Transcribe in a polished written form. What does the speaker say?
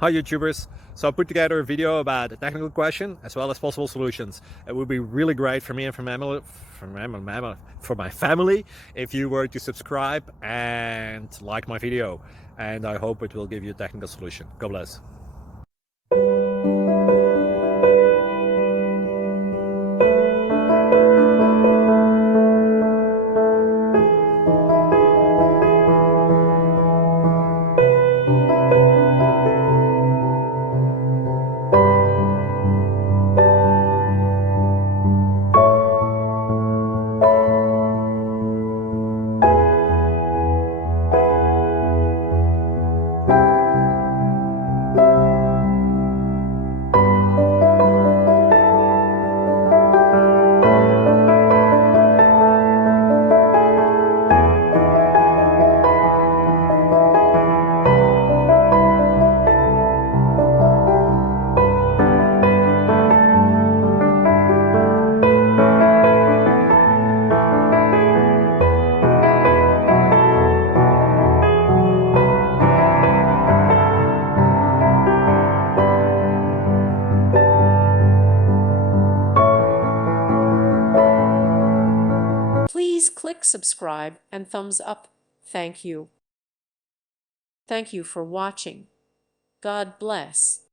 Hi YouTubers! So I put together a video about a technical question as well as possible solutions. It would be really great for me and for my family if you were to subscribe and like my video, and I hope it will give you a technical solution. God bless. Please click subscribe and thumbs up. Thank you. Thank you for watching. God bless.